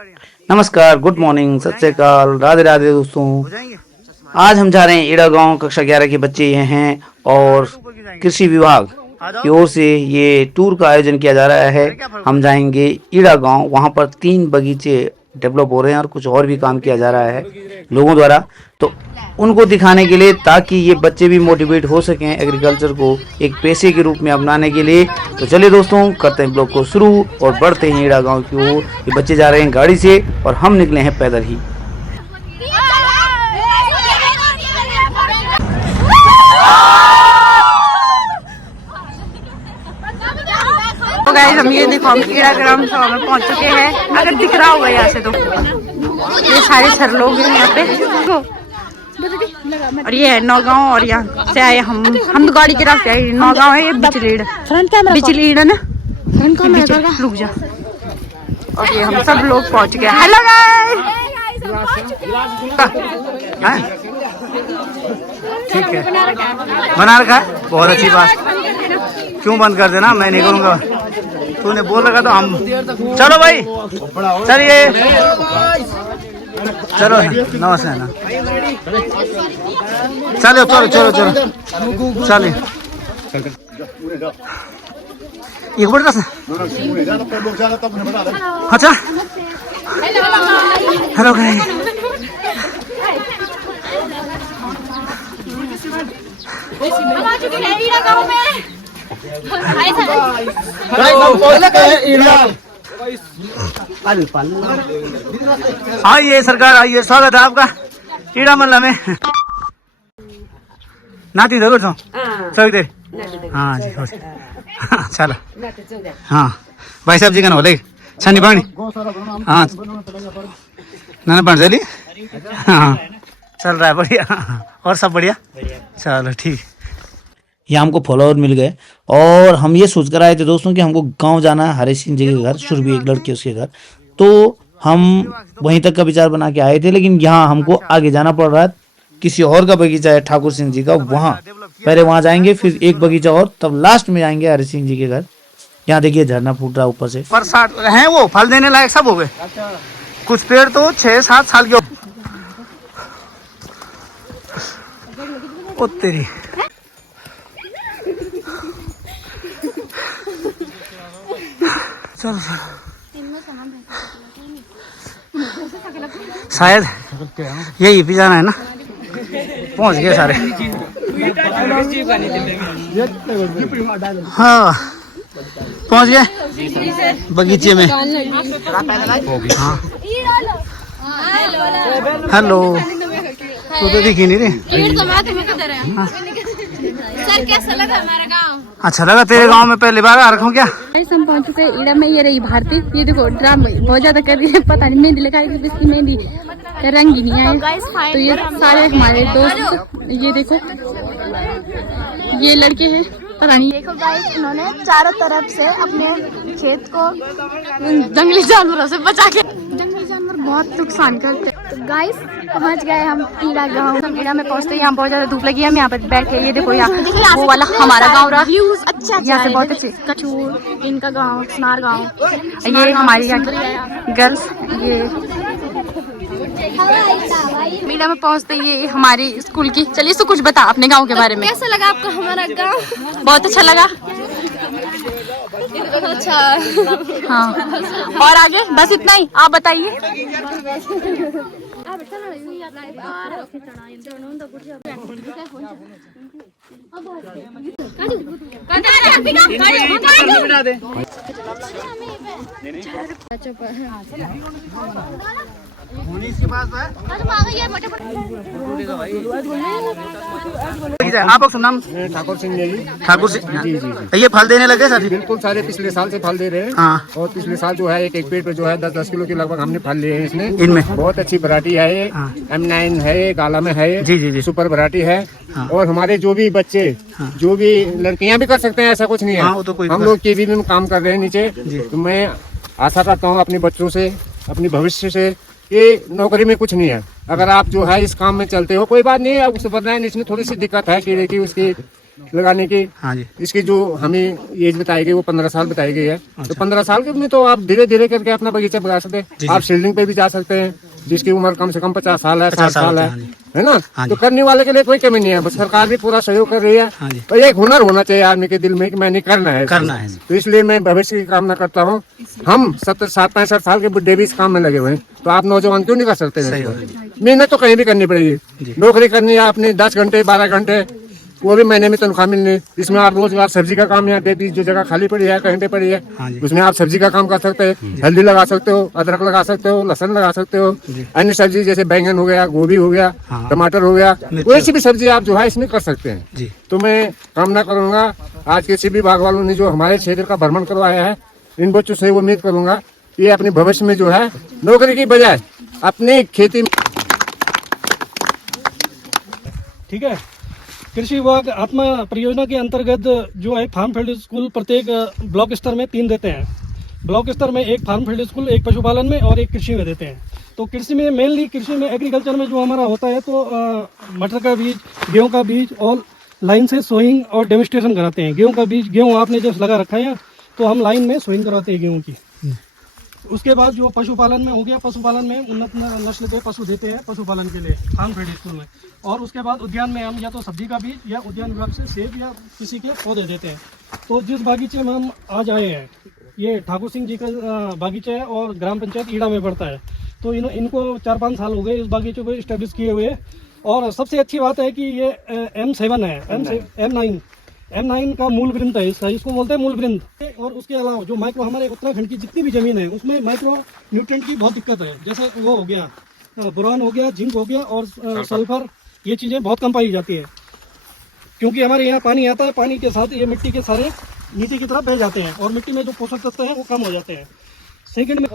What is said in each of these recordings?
नमस्कार, good morning, सत श्री अकाल, राधे राधे दोस्तों। आज हम जा रहे हैं ईड़ा गांव। कक्षा 11 के बच्चे ये हैं और कृषि विभाग की ओर से ये टूर का आयोजन किया जा रहा है। हम जाएंगे ईड़ा गांव, वहां पर 3 बगीचे डेवलप हो रहे हैं और कुछ और भी काम किया जा रहा है लोगों द्वारा, तो उनको दिखाने के लिए, ताकि ये बच्चे भी मोटिवेट हो सकें एग्रीकल्चर को एक पेशे के रूप में अपनाने के लिए। तो चलिए दोस्तों, करते हैं ब्लॉग को शुरू और बढ़ते हैं ईड़ा गांव की ओर। ये बच्चे जा रहे हैं गाड़ी से और हम निकले हैं पैदल ही। तो गाइस, हम ये देखो, हम ईड़ा ग्राम सभा में पहुंच चुके हैं। अगर दिख रहा होगा यहाँ से तो ये सारे सर लोग हैं यहाँ पे। और ये है नौगांव और यहाँ से आए हम तो गाड़ी के रास्ते आए। नौगांव है, ये बिचलीड़ है ना, रुक जा। और ये हम सब लोग पहुंच गए। हेलो गाइस, ठीक है, बना रखा है, बहुत अच्छी बात। क्यों बंद कर देना, मैं नहीं करूँगा। तूने बोल रखा तो हम। चलो भाई, चलिए, चलो, नमस्ते ना, चलो चलो चलो चलो चलिए। एक बार अच्छा, हेलो गाइस, आइए सरकार, आइए, स्वागत है आपका ईड़ा मल्ला में। नाती दे बैठो सभी तेरी। हाँ जी, चलो। हाँ भाई साहब जी का बोले छन्नी पानी। हाँ ना पानी चली। हाँ चल रहा है, बढ़िया। और सब बढ़िया, चलो ठीक। यहाँ हमको फॉलोअर मिल गए और हम ये सोच कर आए थे दोस्तों कि हमको गांव जाना है, हरी सिंह जी के घर, शुरभी एक लड़की उसके घर। तो हम वहीं तक का विचार बना के आए थे, लेकिन यहाँ हमको आगे जाना पड़ रहा है। किसी और का बगीचा है ठाकुर सिंह जी का, वहाँ पहले वहाँ जाएंगे, फिर एक बगीचा और, तब लास्ट में जाएंगे हरी सिंह जी के घर। यहाँ देखिए झरना फूट रहा है ऊपर से। बरसात है, वो फल देने लायक सब हो गए। कुछ पेड़ तो 6-7 साल के। ओ तेरी, चलो शायद यही भी जाना है ना। पहुंच गए सारे। हाँ पहुंच गए बगीचे में। हाँ हेलो, तो दिखी नहीं रे। सर कैसा लगा हमारा गांव? अच्छा लगा, तेरे गांव में पहली बार आ रखा हूँ क्या? हम पहुंच चुके हैं ईड़ा में। ये रही भारती, ये देखो ड्रामा बहुत ज्यादा कर रही है, पता नहीं मेहंदी लगाई थी, इसकी मेहंदी का रंग ही नहीं आया। तो ये सारे हमारे दोस्त, ये देखो ये लड़के हैं, पता नहीं। देखो गाइस, इन्होंने चारों तरफ से अपने खेत को जंगली जानवरों से बचा के। जंगली जानवर बहुत नुकसान करते हैं। तो गाइस, पहुंच गए हम ईड़ा गांव। ईड़ा में पहुंचते यहाँ बहुत ज्यादा धूप लगी है। हम यहाँ पर बैठे, ये देखो यहाँ वो वाला हमारा गाँव रहा। व्यूज अच्छा, यहाँ से बहुत अच्छे। कचूर इनका गांव, स्नार गांव। ये हमारी यहाँ गर्ल्स, ये मीडिया में पहुंचते ये हमारी स्कूल की। चलिए तो कुछ बता अपने गांव के बारे में। कैसा लगा आपको हमारा गांव? बहुत अच्छा लगा। अच्छा, हाँ, और आगे बस इतना ही, आप बताइए। आपका नाम? ठाकुर सिंह जी। ठाकुर सिंह, ये फल देने लगे सर? बिल्कुल, सारे पिछले साल से फल दे रहे हैं। हाँ। और पिछले साल जो है एक पेड़ पे जो है 10-10 किलो के लगभग हमने फल लिए हैं इसमें। इनमें बहुत अच्छी वैरायटी है ये। हाँ। M9 है, काला में है, जी जी जी, सुपर वैरायटी है। हाँ। और हमारे जो भी बच्चे, हाँ। जो भी लड़कियां भी कर सकते हैं, ऐसा कुछ नहीं है। हाँ, वो तो कोई हम लोग केवी में काम कर रहे हैं नीचे। तो मैं आशा करता हूँ अपने बच्चों से, अपने भविष्य से, ये नौकरी में कुछ नहीं है। अगर आप जो है इस काम में चलते हो, कोई बात नहीं है, उससे बताएं, इसमें थोड़ी सी दिक्कत है कीड़े की, उसकी लगाने की। हाँ जी। इसकी जो हमें एज बताई गई वो 15 साल बताई गई है। तो 15 साल के में तो आप धीरे धीरे करके अपना बगीचा बगा सकते हैं। आप सीडलिंग पे भी जा सकते हैं, जिसकी उम्र कम से कम 50 साल है, 60 साल है ना। तो करने वाले के लिए कोई कमी नहीं है, बस सरकार भी पूरा सहयोग कर रही है। तो एक हुनर होना चाहिए आदमी के दिल में कि मैंने करना है। तो इसलिए मैं भविष्य की कामना करता हूँ। हम 65 साल के बुढ़े भी इस काम में लगे हुए हैं, तो आप नौजवान क्यों नहीं कर सकते? मेहनत तो कहीं भी करनी पड़ेगी। नौकरी करनी है आपने 10 घंटे 12 घंटे, वो भी महीने में तनख्वाह मिलनी। इसमें आप रोजगार सब्जी का काम यहाँ देती जो जगह खाली पड़ी है, कहीं पे पड़ी है, उसमें आप सब्जी का काम कर सकते हैं। हल्दी लगा सकते हो, अदरक लगा सकते हो, लहसुन लगा सकते हो, अन्य सब्जी जैसे बैंगन हो गया, गोभी हो गया, टमाटर हो गया, कोई सी भी सब्जी आप जो है इसमें कर सकते हैं। तो मैं कामना करूंगा आज के कृषि विभाग वालों ने जो हमारे क्षेत्र का भ्रमण करवाया है, इन बच्चों से वो उम्मीद करूंगा ये अपने भविष्य में जो है नौकरी की बजाय अपनी खेती। ठीक है। कृषि विभाग आत्मा परियोजना के अंतर्गत जो है फार्म फील्ड स्कूल प्रत्येक ब्लॉक स्तर में 3 देते हैं। ब्लॉक स्तर में एक फार्म फील्ड स्कूल, एक पशुपालन में और एक कृषि में देते हैं। तो कृषि में मेनली कृषि में एग्रीकल्चर में जो हमारा होता है तो मटर का बीज, गेहूं का बीज और लाइन से सोइंग और डेमोस्ट्रेशन कराते हैं। गेहूं का बीज, गेहूं आपने जब लगा रखा है तो हम लाइन में सोइंग करवाते हैं गेहूं की। उसके बाद जो पशुपालन में हो गया, पशुपालन में उन्नत नस्ल के पशु देते हैं पशुपालन के लिए फार्म फील्ड स्कूल में। और उसके बाद उद्यान में हम या तो सब्जी का बीज या उद्यान विभाग से सेब या किसी के पौधे देते हैं। तो जिस बागीचे में हम आज आए हैं ये ठाकुर सिंह जी का बागीचा है और ग्राम पंचायत ईड़ा में पड़ता है। तो इनको 4-5 साल हो गए इस बागीचे को इस्टेब्लिश किए हुए। और सबसे अच्छी बात है कि ये M7 है, M9 का मूल वृंद है इसको बोलते हैं मूल वृंद। और उसके अलावा जो माइक्रो हमारे उत्तराखंड की जितनी भी जमीन है उसमें माइक्रो न्यूट्रिएंट की बहुत दिक्कत है। जैसे वो हो गया बोरान हो गया, जिंक हो गया और सल्फर, ये चीज़ें बहुत कम पाई जाती है। क्योंकि हमारे यहाँ पानी आता है, पानी के साथ ये मिट्टी के सारे नीचे की तरफ बह जाते हैं और मिट्टी में जो पोषक तत्व हैं वो कम हो जाते हैं। सेकंड में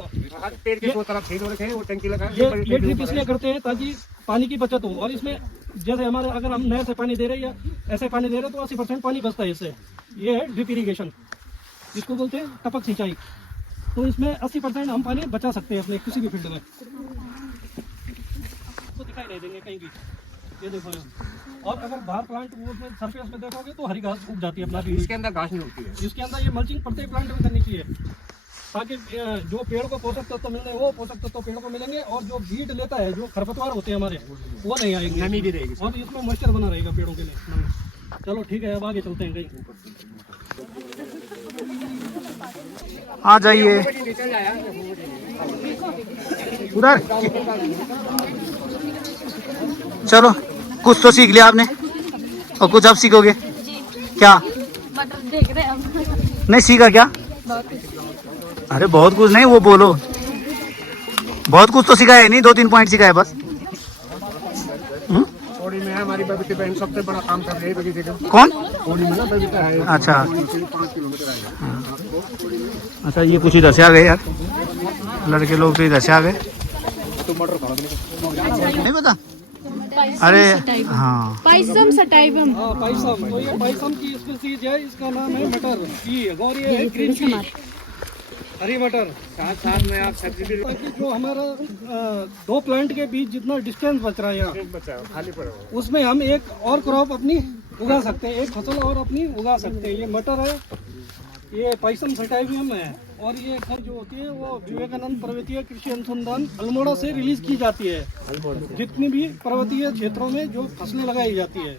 ये ड्रिप इसलिए करते हैं ताकि पानी की बचत हो। और इसमें जैसे हमारे अगर हम नहर से पानी दे रहे हैं या ऐसे पानी दे रहे हैं तो 80% पानी बचता है इससे। ये है ड्रिप इरीगेशन, इसको बोलते हैं टपक सिंचाई। तो इसमें 80% हम पानी बचा सकते हैं अपने किसी भी फील्ड में। तो दिखाई नहीं देंगे कहीं भी, ये देखो। और अगर बाहर प्लांट वो सरफेस में देखोगे तो हरी घास उग जाती है अपना भी, इसके अंदर घास नहीं उगती है। इसके अंदर ये मल्चिंग प्रत्येक प्लांट में करनी चाहिए ताकि जो पेड़ को पोषक तत्व मिलने वो पोषक तत्व पेड़ को मिलेंगे और जो बीट लेता है, जो खरपतवार होते हैं हमारे, वो नहीं आएंगे, नमी भी रहेगी और इसमें मॉइस्चर बना रहेगा पेड़ों के लिए। चलो ठीक है, अब आगे चलते हैं कहीं। आ जाइए उधर। चलो कुछ तो सीख लिया आपने और कुछ आप सीखोगे क्या? देख रहे हैं नहीं सीखा क्या? अरे बहुत कुछ नहीं, वो बोलो बहुत कुछ तो सिखाया नहीं, 2-3 पॉइंट सिखाया बस। पौड़ी में है हमारी बबीता बहन, सबसे बड़ा काम कर रही है बगीचे का। कौन? पौड़ी में ना बबीता है। अच्छा 5 किलोमीटर आएगा। अच्छा, ये कुछ इधर से आ गए यार, लड़के लोग तो इधर से आ गए। नहीं पता? अरे हाँ पाइसम सटाइवम। हाँ पाइसम, तो ये पाइसम की स्पीशीज है, इसका नाम है मटर की और ये है ग्रीन पी, हरी मटर। साथ में आप सब्जी भी ताकि जो हमारा 2 प्लांट के बीच जितना डिस्टेंस बच रहा है यहाँ खाली पड़ा उसमें हम एक और क्रॉप अपनी उगा सकते हैं, एक फसल और अपनी उगा सकते हैं। ये मटर है, ये पाइसम सटाइवियम है और ये जो होती है वो विवेकानंद पर्वतीय कृषि अनुसंधान अल्मोड़ा से रिलीज की जाती है। जितनी भी पर्वतीय क्षेत्रों में जो फसलें लगाई जाती है।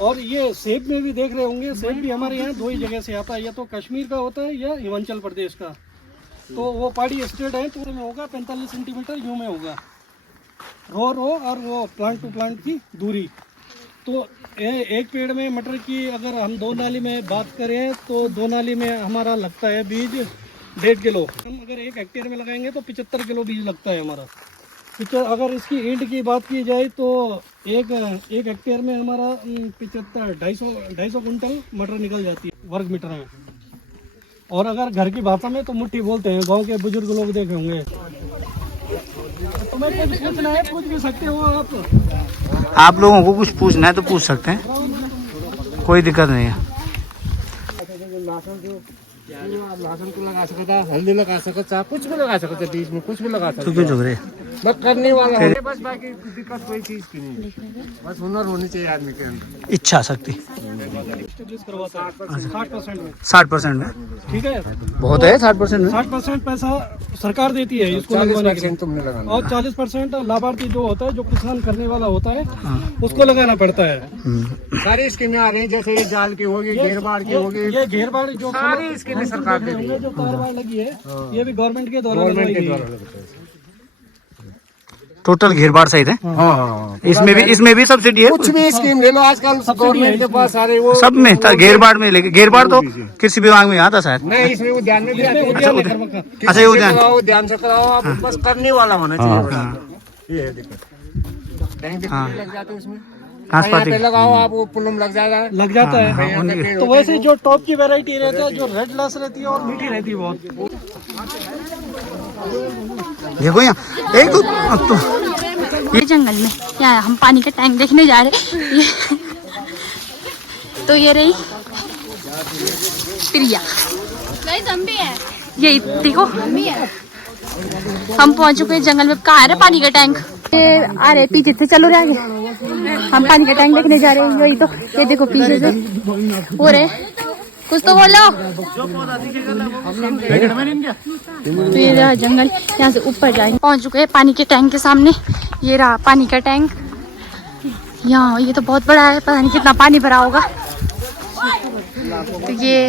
और ये सेब में भी देख रहे होंगे, सेब भी हमारे यहाँ 2 ही जगह से आता है, या तो कश्मीर का होता है या हिमाचल प्रदेश का। तो वो पहाड़ी स्टेट है तो में होगा 45 सेंटीमीटर यूं में होगा रो और वो प्लांट टू प्लांट की दूरी। तो एक पेड़ में मटर की अगर हम 2 नाली में बात करें तो 2 नाली में हमारा लगता है बीज 1.5 किलो। हम अगर 1 हेक्टेयर में लगाएंगे तो 75 किलो बीज लगता है हमारा। अगर इसकी ईल्ड की बात की जाए तो एक हेक्टेयर में हमारा 250 कुंटल मटर निकल जाती है वर्ग मीटर में। और अगर घर की भाषा में तो मुट्ठी बोलते हैं, गांव के बुजुर्ग लोग देखे होंगे। तुम्हें कुछ पूछना है पूछ भी सकते हो आप लोगों को कुछ पूछना है तो पूछ सकते हैं, कोई दिक्कत नहीं है। लहसुन को लगा सकता, हल्दी लगा सकता, कुछ भी लगा सकते, बीज में कुछ भी लगा सकते। तो क्यों झुक रहे? बस करने वाला है, बस बाकी दिक्कत कोई चीज की नहीं, बस हुनर होनी चाहिए आदमी के अंदर, इच्छा शक्ति। एस्टेब्लिश करवाता है 60% में। 60% में ठीक है, बहुत है 60% में। 60% पैसा सरकार देती है इसको लगवाने के लिए, 40% तुमने लगाना और 40% लाभार्थी जो होता है, जो किसान करने वाला होता है, उसको लगाना पड़ता है। सारी स्कीमें आ रही हैं, जैसे ये जाल की होगी, घेर बाड़ की होगी, ये घेर बाड़ जो सारी स्कीमें सरकार दे रही है, जो तार बाड़ लगी है, ये भी गवर्नमेंट के द्वारा गवर्नमेंट लगवाई के गई द्वारा है। लगता है। टोटल घेर बाड़ सहित है। हाँ, इसमें भी सब्सिडी है। कुछ भी स्कीम ले लो आजकल गवर्नमेंट के पास सारे वो सब में घेर बाड़ में लेके, घेर बाड़ तो कृषि विभाग में आता शायद। नहीं, इसमें उद्यान में भी आते हैं। उद्यान में करवा- अच्छा, ये उद्यान कराओ, ध्यान से कराओ, आप बस करने वाला होना चाहिए बड़ा। ये है दिक्कत, टैंक दिक्कत लग जाते हैं उसमें, घास यहाँ पाती पे लगाओ आप, वो पुलम लग जाएगा, लग जाता है। यहाँ पे पेड़ तो होते वैसे जो टॉप की वैरायटी रहता है, जो रेड लस रहती है और मीठी रहती है बहुत। देखो यहाँ एक तो ये जंगल में क्या है, हम पानी का टैंक देखने जा रहे हैं। तो ये रही प्रिया, ये देखो हम पहुंच चुके हैं जंगल में। कहाँ है रे पानी का टैंक? ये आ रहे पीछे से, चलो रे आगे, हम पानी का टैंक देखने जा रहे हैं। यही तो, ये देखो पीछे से हो रहे, कुछ तो बोलो। फिर जंगल, यहाँ से ऊपर जाएंगे। पहुंच चुके हैं पानी के टैंक के सामने। ये रहा पानी का टैंक। यहाँ ये तो बहुत बड़ा है, पता नहीं कितना पानी भरा होगा। तो ये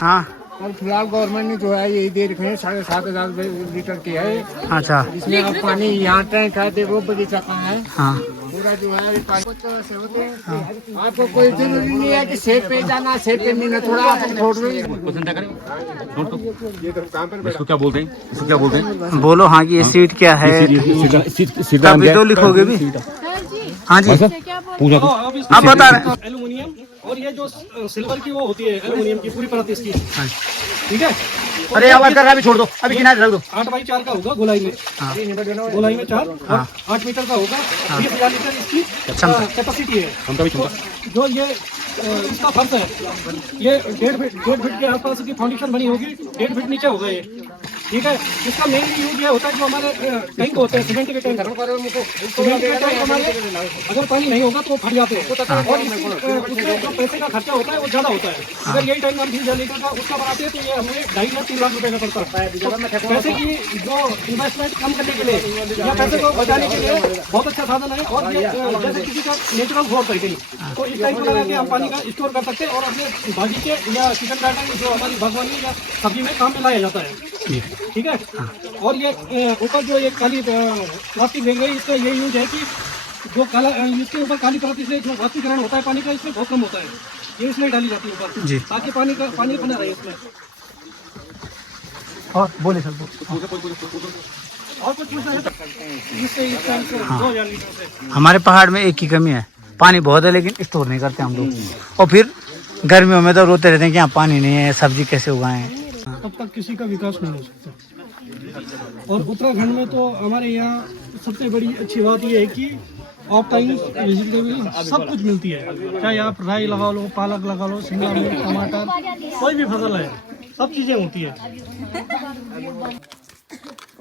हाँ और फिलहाल गवर्नमेंट ने जो है यही दे रखे हैं, 7,500 लीटर की है। अच्छा इसमें अब पानी यहाँ टैंक है, देखो बगीचा कहाँ है, हाँ पूरा जो है ये पानी से होते हैं। आपको कोई जरूरी नहीं है कि सेब पे जाना, सेब पे नहीं, थोड़ा आप छोड़ दो। इसको क्या बोलते हैं, इसको क्या बोलते हैं? बोलो हाँ कि ये सीट क्या है, तभी तो लिखोगे भी। हाँ जी पूजा को अब इसमें आप बता रहे हैं। एल्युमिनियम और ये जो सिल्वर की वो होती है, एल्युमिनियम की पूरी परत इसकी। ठीक है, अरे आवाज कर रहा है, अभी छोड़ दो, अभी किनारे रख दो। 8x4 का होगा गोलाई में, गोलाई में 4 और 8 मीटर का होगा। 20,000 लीटर इसकी कैपेसिटी है। तो जो ये इसका फर्श है, ये 1.5 फीट के आसपास की फाउंडेशन बनी होगी, 1.5 फीट नीचे होगा ये। ठीक है, इसका मेन यूज ये होता है, जो हमारे टैंक होते हैं, सीमेंट के टैंक, सीमेंट के टैंक हमारे अगर पानी नहीं होगा तो वो फट जाते हैं, और उसमें जो पैसे का खर्चा होता है वो ज्यादा होता है। अगर यही टैंक हम 20,000 लीटर का उसका बनाते हैं तो ये हमें 2.5 या 3 लाख रुपए का पड़ता है। पैसे की जो इन्वेस्टमेंट कम करने के लिए या पैसे को बचाने के लिए बहुत अच्छा साधन है। और ये जैसे किसी का नेचुरल ग्रोथ है कहीं, तो इस टाइप को लगा के हम पानी का स्टोर कर सकते हैं और अपने बागीचे या किचन गार्डन जो हमारी बागवानी या सब्जी में काम में लाया जाता है। ठीक है, और ये ऊपर जो ये काली प्लास्टिक देख रही है, इसका ये यूज है कि जो काला इसके ऊपर काली परत, इससे जो वाष्पीकरण होता है पानी का, इसमें बहुत कम होता है। ये इसमें डाली जाती है ऊपर, ताकि पानी बना रहे इसमें। और बोले सर और कुछ पूछना है इससे 2,000 लीटर से। हमारे पहाड़ में एक की कमी है, पानी बहुत है लेकिन स्टोर नहीं करते हम लोग, और फिर गर्मियों में तो रोते रहते हैं कि यहाँ पानी नहीं है, सब्जी कैसे उगाएं। तब तक किसी का विकास नहीं हो सकता। और उत्तराखंड में तो हमारे यहाँ सबसे बड़ी अच्छी बात यह है कि ऑफ टाइम वेजिटेबल सब कुछ मिलती है। चाहे आप राई लगा लो, पालक लगा लो, शिमला मिर्च, टमाटर, कोई भी फसल है, सब चीजें होती है।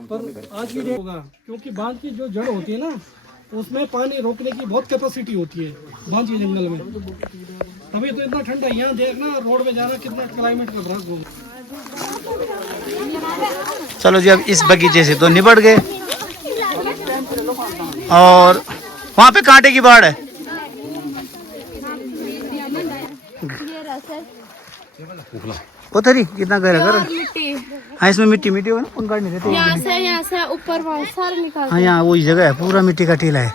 पर आज की डेट होगा, क्योंकि बांध की जो जड़ होती है ना, उसमें पानी रोकने की बहुत कैपेसिटी होती है बांध के जंगल में। तभी तो इतना ठंडा है। यहाँ देखना, रोड पे जाना, कितना क्लाइमेट का फर्क होगा। चलो जी, अब इस बगीचे से तो निबट गए, और वहाँ पे कांटे की बाढ़ है। उतरी कितना गहरा कर, हाँ इसमें मिट्टी मिट्टी होगा ना, उन काट नहीं देते। यहाँ से ऊपर सारा निकाल। हाँ यहाँ वही जगह है, पूरा मिट्टी का टीला है।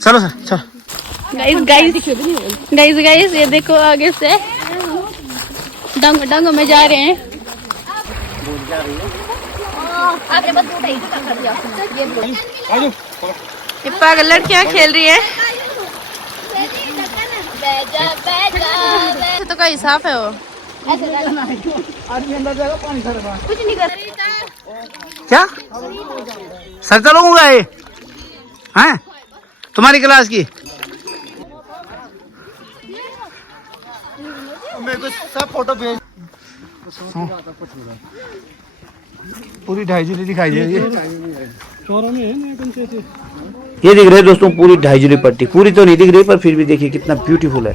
चलो सर चलो। गाइस ये देखो, आगे से डंग में जा रहे हैं। ये पागल लड़कियां खेल रही है, तो का हिसाब है वो। कुछ नहीं कर क्या सर चलोगा ये हैं तुम्हारी क्लास की? मेरे को सब फोटो भेज। पूरी 2.5 दिखाई दे रही है। चौरा में है नया पंचायत। ये दिख रही है दोस्तों पूरी 2.5 पट्टी, पूरी तो नहीं दिख रही पर फिर भी देखिए कितना ब्यूटीफुल है।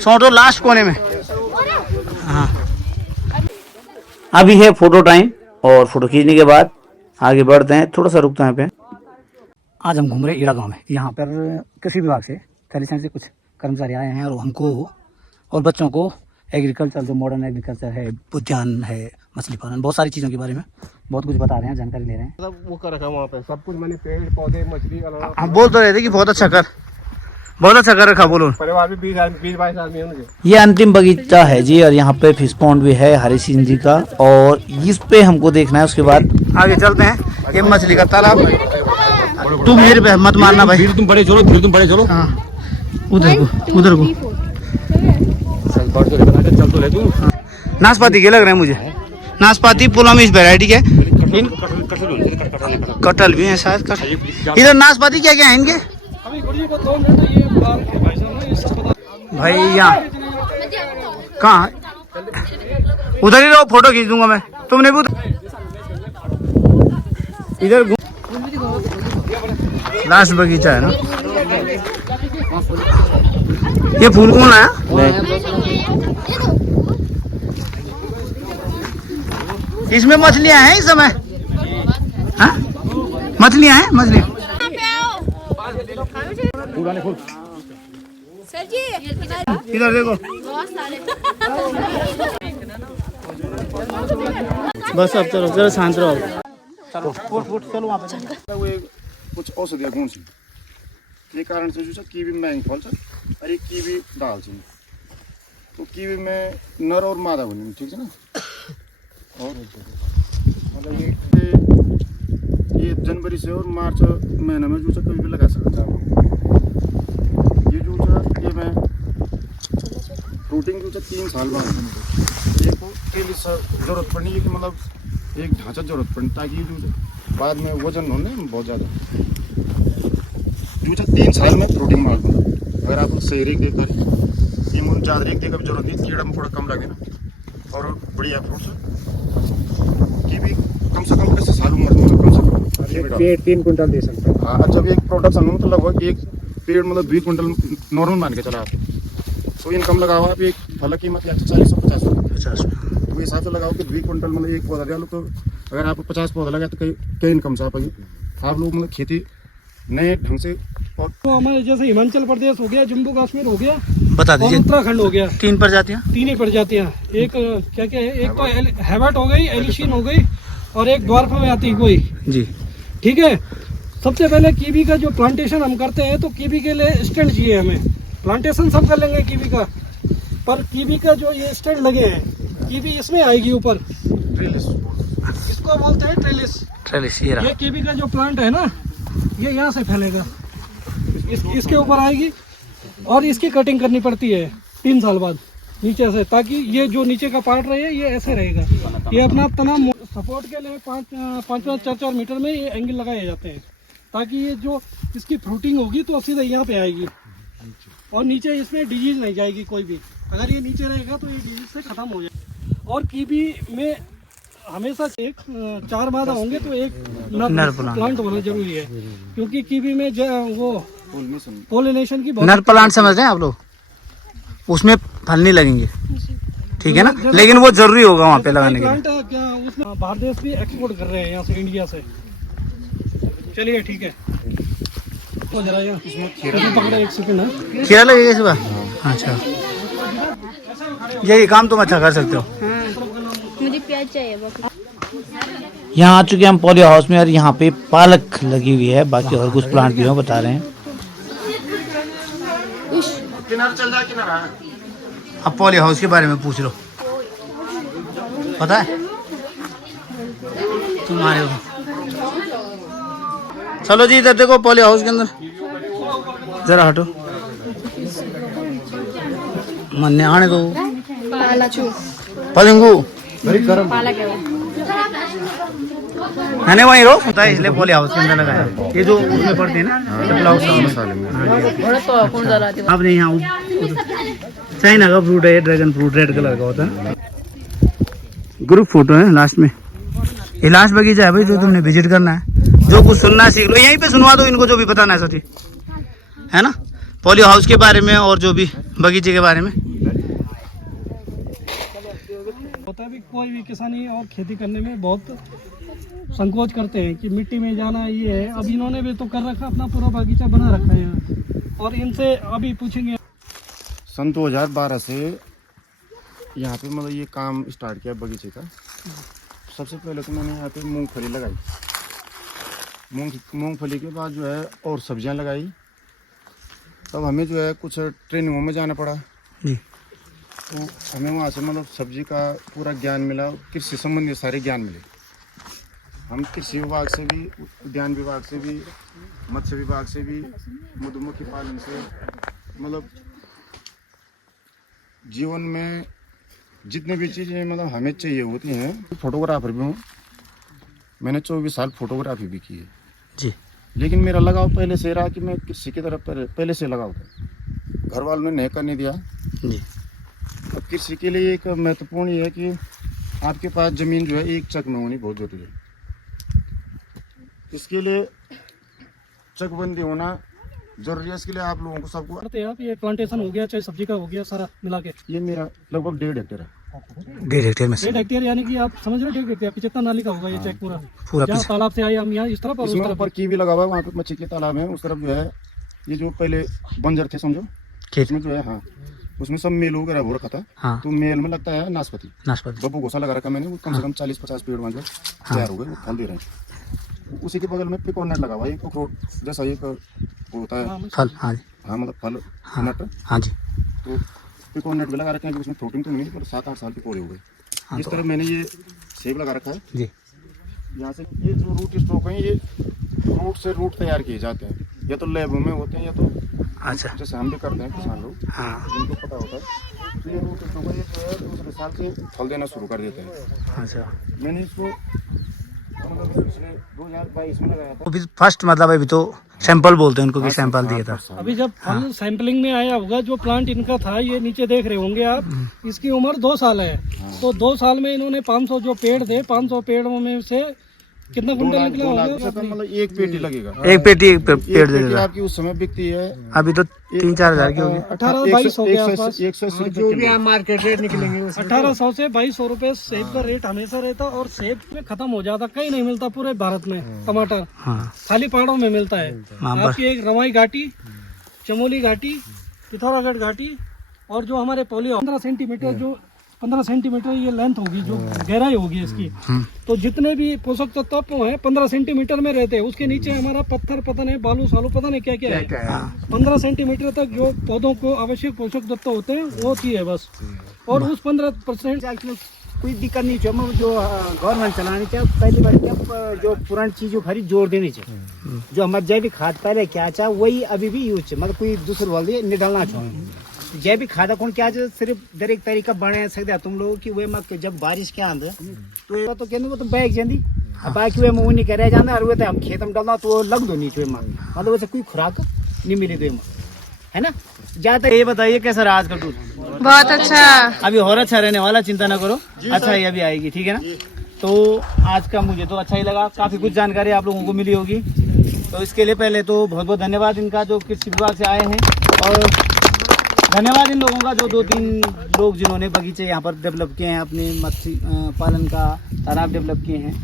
सोटो लास्ट कोने में। हाँ अभी है फोटो टाइम और फोटो खींचने के बाद आगे बढ़ते हैं, थोड़ा सा रुकते हैं पे। आज हम घूम रहे ईड़ा गांव में। यहाँ पर कृषि विभाग से कैलिसन से कुछ कर्मचारी आए हैं और हमको और बच्चों को एग्रीकल्चर, जो मॉडर्न एग्रीकल्चर है, उद्यान है, मछली पालन, बहुत सारी चीज़ों के बारे में बहुत कुछ बता रहे हैं, जानकारी ले रहे हैं। सब वो कर रखा वहाँ पे सब कुछ, मैंने पेड़ पौधे मछली हम बोल तो रहे थे कि बहुत अच्छा कर रखा। बोलो परिवार भी 20-22 आदमी है उनके। ये अंतिम बगीचा है जी और यहाँ पे फिश पॉन्ड भी है हरी सिंह जी का और इस पे हमको देखना है। उसके बाद आगे चलते हैं। ये मछली का तालाब। तुम मेरे पे मत मारना भाई। तुम बड़े चलो, फिर तुम बड़े चलो। हाँ उधर को चल तो ले तू। नाशपाती के लग रहे हैं मुझे। नाशपाती पुलम इस वैरायटी के। कटहल भी है शायद। इधर नाशपाती क्या क्या है इनके अभी गुरुजी को 2 मिनट ये बुला रखे भाई साहब ना, ये सब बता। भाई? यहाँ कहाँ? उधर ही रहो, फोटो खींच दूंगा मैं। तुमने भी इधर लास्ट बगीचा है ना। ये फूल कौन आया? इसमें मछलियां हैं इस समय? हाँ मछलियां हैं, मछलियां। इधर देखो बस अब चलो जरा शांत रहो। चलो फुट चलो वहाँ पे। कुछ औषधीय गुण छन् ये कारण से जो छ कीवी में महंगी फल्छ और ये कीवी दाल छन्। तो कीवी में नर और मादा हुने ठीक छ ना। और मतलब ये जनवरी से और मार्च महीना में जो छ कभी भी लगा सकते हैं। ये जो छ ये में फ्रूटिंग जो छ 3 साल बाद ये को के लिए जरूरत पड़नी है कि मतलब एक ढांचा जरूरत पड़नी ताकि जो बाद में वजन होने बहुत ज़्यादा जो 3 साल में फ्रूटिंग माल बना। अगर आप सही रेख देख करें ये मुझे ज़्यादा रेख देकर भी जरूरत नहीं, कीड़ा में थोड़ा कम लगे ना और बढ़िया फ्रूट्स की भी कम से कम 10 साल उम्र में कम से कम पेड़ 3 क्विंटल दे सकते हैं। हाँ जब एक प्रोडक्शन हो तो लगभग एक पेड़ मतलब 2 क्विंटल नॉर्मल मान के चला आप। तो इनकम लगाओ आप एक फल कीमत 40-50 तो हिसाब से लगाओ कि 2 क्विंटल मतलब एक पौधा डालो तो अगर आपको 50 पौधा लगा तो कई इनकम से आप लोग मतलब खेती नए ढंग से। तो हमारे जैसे हिमाचल प्रदेश हो गया, जम्मू कश्मीर हो गया, बता और दीजिए। उत्तराखंड हो गया। 3 प्रजातियाँ। 3 ही प्रजातियाँ। एक क्या क्या है, एक तो हैवट हो गई, एलिशीन हो गई और एक द्वारफा में आती कोई जी। ठीक है। सबसे पहले कीवी का जो प्लांटेशन हम करते हैं तो कीवी के लिए स्टैंड चाहिए हमें। प्लांटेशन सब कर लेंगे कीवी का, पर कीवी का जो ये स्टैंड लगे हैं कीवी इसमें आएगी ऊपर। इसको बोलते हैं ट्रेलिस। ये कीवी का जो प्लांट है ना ये यहाँ से फैलेगा, इसके ऊपर आएगी और इसकी कटिंग करनी पड़ती है 3 साल बाद नीचे से, ताकि ये जो नीचे का पार्ट रहे ये ऐसे रहेगा। ये अपना तमाम सपोर्ट के लिए 5-4 मीटर में ये एंगल लगाए जाते हैं ताकि ये जो इसकी फ्रूटिंग होगी तो सीधे यहाँ पे आएगी और नीचे इसमें डिजीज नहीं जाएगी कोई भी। अगर ये नीचे रहेगा तो ये डिजीज से खत्म हो जाएगा। और कीवी में हमेशा 4 मादा होंगे तो एक नर प्लांट होना जरूरी है, क्योंकि कीवी में वो पोलिनेशन की नर प्लांट समझ रहे हैं आप लोग, उसमें फल नहीं लगेंगे ठीक है ना, लेकिन वो जरूरी होगा वहाँ पे लगाने के लिए। प्लांट क्या उसमें बाहर देश भी एक्सपोर्ट कर रहे हैं यहाँ से, इंडिया से। चलिए ठीक है तो जरा यहाँ पकड़े 1 सेकंड है। खीरा लगेगा इस बार? अच्छा यही काम तुम अच्छा कर सकते हो। मुझे प्याज चाहिए बस। यहाँ आ चुके हैं हम पॉली हाउस में और यहाँ पे पालक लगी हुई है, बाकी और कुछ प्लांट भी हैं बता रहे हैं। अब पॉली हाउस के बारे में पूछ लो, पता है तुम्हारे को। चलो जी इधर देखो पॉली हाउस के अंदर, जरा हटो मन्ने आने दो। पलिंगू मैंने वहीं रो होता है इसलिए पॉली हाउस के अंदर लगाया। ये जो उसमें पड़ते हैं ना आपने यहाँ चाइना का फ्रूट है, ड्रैगन फ्रूट रेड कलर का होता है। ग्रुप फोटो है लास्ट में। ये लास्ट बगीचा है भाई जो तुमने विजिट करना है। जो कुछ सुनना है सीख लो, यहीं पे सुनवा दो इनको जो भी बताना है सची, है ना, पॉली हाउस के बारे में और जो भी बगीचे के बारे में। होता है भी कोई भी किसानी और खेती करने में बहुत संकोच करते हैं कि मिट्टी में जाना ये है। अब इन्होंने भी तो कर रखा, अपना पूरा बगीचा बना रखा है यहाँ। और इनसे अभी पूछेंगे। सन 2012 से यहाँ पे मतलब ये काम स्टार्ट किया बगीचे का। सबसे पहले तो मैंने यहाँ पे मूंगफली लगाई। मूंगफली के बाद जो है और सब्जियाँ लगाई। तब हमें जो है कुछ ट्रेनिंगों में जाना पड़ा जी। तो हमें वहाँ से मतलब सब्जी का पूरा ज्ञान मिला, कृषि संबंधी सारे ज्ञान मिले। हम कृषि विभाग से भी, उद्यान विभाग से भी, मत्स्य विभाग से भी, मधुमक्खी पालन से, मतलब जीवन में जितने भी चीज़ें मतलब हमें चाहिए होती हैं। फोटोग्राफर भी हूँ, मैंने 24 साल फोटोग्राफी भी की है जी। लेकिन मेरा लगाव पहले से रहा कि मैं कृषि की तरफ पहले से लगाव था। घर वालों ने नहीं करने दिया जी। अब कृषि के लिए एक महत्वपूर्ण ये है कि आपके पास ज़मीन जो है एक चक में होनी बहुत ज़रूरी है। इसके लिए चकबंदी होना जरूरी है। इसके लिए आप लोगों को सबको करते हैं आप, ये प्लांटेशन हो गया चाहे सब्जी का हो गया सारा मिला के। ये मेरा लगभग 1.5 हेक्टेयर है। 1.5 हेक्टेयर में से 1.5 हेक्टेयर यानी कि आप समझ रहे हो 1.5 हेक्टेयर कितना नाली का होगा ये चेक पूरा पूरा जहाँ तालाब से आए हम यहाँ इस तरफ और उस इसमें तरफ। ऊपर की भी लगा हुआ है, वहाँ पे मच्छी के तालाब है। उस तरफ जो है ये जो पहले बंजर थे समझो, खेत उसमें जो है हाँ उसमें सब मेल वगैरह हो रखा था। हाँ। तो मेल में लगता है नाशपाती, नाशपाती बब्बू घोसा लगा रखा मैंने। वो कम से कम 40-50 पेड़ वहाँ तैयार हो गए, वो फल दे रहे हैं। उसी के बगल में पिकोनेट लगा हुआ है, एक अखरोट जैसा एक वो होता है फल। हाँ जी। हाँ मतलब फल हाँ। नट। हाँ जी। तो पिकोनेट भी लगा रखे हैं कि उसमें फ्रूटिंग तो नहीं पर 7-8 साल के पौधे हो गए। इस तरह मैंने ये सेब लगा रखा है जी। यहाँ से ये जो रूट स्टॉक है ये रूट से रूट तैयार किए जाते हैं, या तो लैब में होते हैं या तो अच्छा। जैसे हम भी करते हैं किसान लोग, हाँ। जिनको पता होता है। तो ये रूट स्टॉक है, ये जो है दूसरे साल से फल देना शुरू कर देते हैं। अच्छा। मैंने इसको पिछले 2022 में लगाया था। अभी फर्स्ट मतलब अभी तो सैंपल बोलते हैं उनको, भी सैंपल दिया था। अभी जब फल सैंपलिंग में आया होगा, जो प्लांट इनका था ये नीचे देख रहे होंगे आप, इसकी उम्र 2 साल है। तो 2 साल में इन्होंने 500 जो पेड़ थे, 500 पेड़ों में से कितना कुंटल निकला होगा? मतलब एक पेटी लगेगा, एक पेटी एक पेड़ दे पेटी देगा। आपकी उस समय बिकती है अभी तो 3-4 हज़ार की होगी। 18-22 हो गया आसपास। 180 जो भी आप मार्केट रेट निकलेंगे 1800 से 2200 रुपए सेब का रेट हमेशा रहता। और सेब में खत्म हो जाता, कहीं नहीं मिलता पूरे भारत में। टमाटर हाँ। खाली पहाड़ों में मिलता है। हाँ, बस। आपकी एक रवाई घाटी, चमोली घाटी, पिथौरागढ़ घाटी और जो हमारे पोलियो 15 सेंटीमीटर जो 15 सेंटीमीटर ये लेंथ होगी, जो गहराई होगी इसकी। तो जितने भी पोषक तत्व हैं 15 सेंटीमीटर में रहते हैं। उसके नीचे हमारा पत्थर पता नहीं, बालू सालू पता नहीं क्या क्या है। 15 सेंटीमीटर तक जो पौधों को आवश्यक पोषक तत्व होते हैं वो चीज है बस। और उस 15% कोई दिक्कत नहीं चाहिए। जो गवर्नमेंट चलानी चाहिए पहली बार क्या जो पुरानी चीजों भरी जोर देनी चाहिए। जो हमारे जैविक खाद पहले क्या चाहे वही अभी भी यूज चाहिए, मतलब कोई दूसरे वाले नहीं डालना चाहिए। जैविक खाद कौन क्या सिर्फ दरेक तरीका बने सकते तुम लोग कि वे मत जब बारिश के आंद तो कहने वो तो बैग जाती बाकी वे मुँह नहीं करे जाना। और वे तो हम खेत में डालना तो लग दो नीचे में, मतलब वैसे कोई खुराक नहीं मिली दो है ना। ज्यादा ये बताइए कैसा रहा आज का टूर? बहुत अच्छा। अभी और अच्छा रहने वाला, चिंता ना करो। अच्छा ही अभी आएगी, ठीक है ना। तो आज का मुझे तो अच्छा ही लगा, काफी कुछ जानकारी आप लोगों को मिली होगी। तो इसके लिए पहले तो बहुत बहुत धन्यवाद इनका जो कृषि विभाग से आए हैं। और धन्यवाद इन लोगों का जो 2-3 लोग जिन्होंने बगीचे यहाँ पर डेवलप किए हैं, अपने मत्स्य पालन का तालाब डेवलप किए हैं।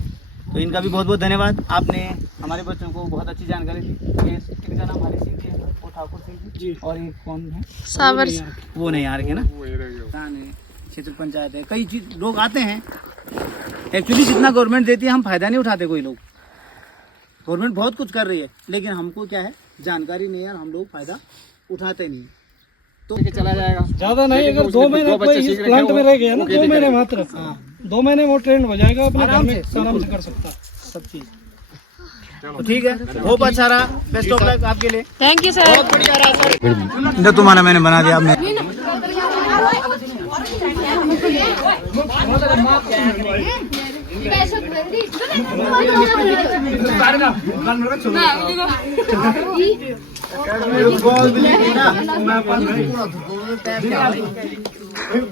तो इनका भी बहुत बहुत धन्यवाद। आपने हमारे बच्चों को बहुत अच्छी जानकारी दी। ये किनका नाम हमारे सिंह जी, वो ठाकुर सिंह जी, और एक कौन है सावर, वो नहीं आ रहे ना, क्षेत्र पंचायत है। कई चीज लोग आते हैं एक्चुअली, जितना गवर्नमेंट देती है हम फायदा नहीं उठाते। कोई लोग गवर्नमेंट बहुत कुछ कर रही है लेकिन हमको क्या है जानकारी नहीं है, हम लोग फायदा उठाते नहीं। तो चला जाएगा ज्यादा नहीं, अगर 2 महीने कोई इस प्लांट में रह गया ना, 2 महीने मात्र, 2 महीने वो ट्रेंड हो जाएगा, अपने घर में आराम से कर सकता सब चीज। तो ठीक है, बहुत अच्छा रहा, बेस्ट ऑफ लक आपके लिए। Thank you sir. बहुत बढ़िया रहा सर। जो तुम्हारा मैंने बना दिया आपने।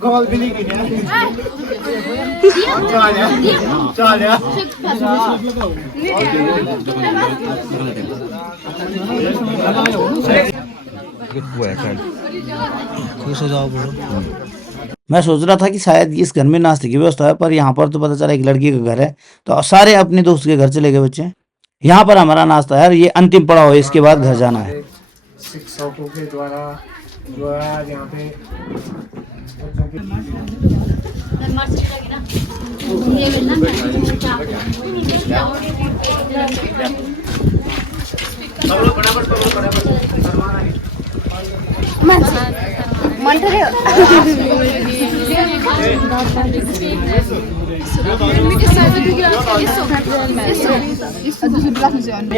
गोल भी नहीं खुश हो जाओ बोलो। मैं सोच रहा था कि शायद इस घर में नाश्ते की व्यवस्था है, पर यहाँ पर तो पता चला एक लड़की का घर है, तो सारे अपने दोस्त के घर चले गए बच्चे। यहाँ पर हमारा नाश्ता है, ये अंतिम पड़ाव है, इसके बाद घर जाना है। शिक्षकों के द्वारा जो है आज यहाँ पे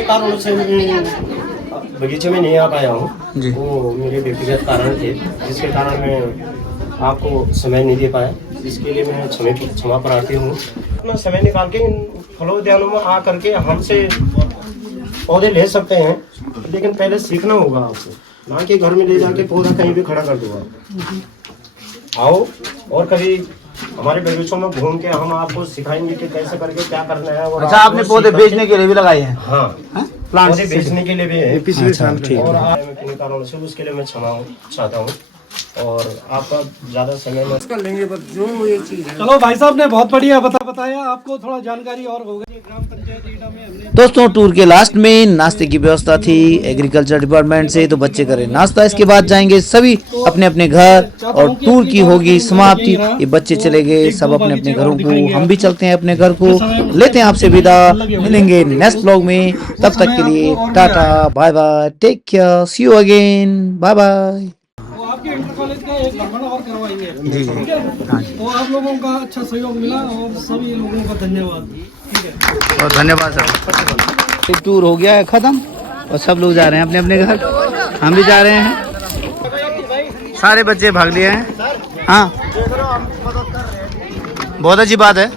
कारणों से बगीचे में नहीं आ पाया हूँ, वो मेरे व्यक्तिगत कारण थे जिसके कारण मैं आपको समय नहीं दे पाया। इसके लिए मैं क्षमा प्रार्थी हूँ। अपना समय निकाल के इन फलोद्यानों में आ करके हमसे पौधे ले सकते हैं, लेकिन पहले सीखना होगा आपको, ना कि घर में ले जाके पौधा कहीं भी खड़ा कर दो। आओ और कभी हमारे बगीचों में घूम के हम आपको सिखाएंगे कि कैसे करके क्या करना है। और अच्छा, आपने पौधे बेचने के लिए भी लगाए हैं? हाँ, पौधे बेचने के लिए भी है। पिछले साल और किन कारणों से उसके लिए मैं क्षमा चाहता हूँ और आपका ज्यादा समय मत कर लेंगे, बस जो ये चीज है। चलो भाई साहब ने बहुत बढ़िया बताया, आपको थोड़ा जानकारी और हो गई। ग्राम पंचायत ईटा में हमने दोस्तों टूर के लास्ट में नाश्ते की व्यवस्था थी एग्रीकल्चर डिपार्टमेंट से, तो बच्चे करें नाश्ता, इसके बाद जाएंगे सभी अपने अपने घर और टूर की होगी समाप्ति। ये बच्चे चले गए सब अपने अपने घरों को, हम भी चलते हैं अपने घर को, लेते हैं आपसे विदा, मिलेंगे नेक्स्ट ब्लॉग में। तब तक के लिए ta-ta bye bye, take care, see you again, bye bye. आपके इंटर कॉलेज का एक भ्रमण और करवाएंगे, ठीक है? तो आप लोगों का अच्छा सहयोग मिला और सभी लोगों का धन्यवाद, ठीक है? और धन्यवाद सर। टूर हो गया है खत्म और सब लोग जा रहे हैं अपने अपने घर, हम भी जा रहे हैं, सारे बच्चे भाग लिए हैं। हाँ, बहुत अच्छी बात है।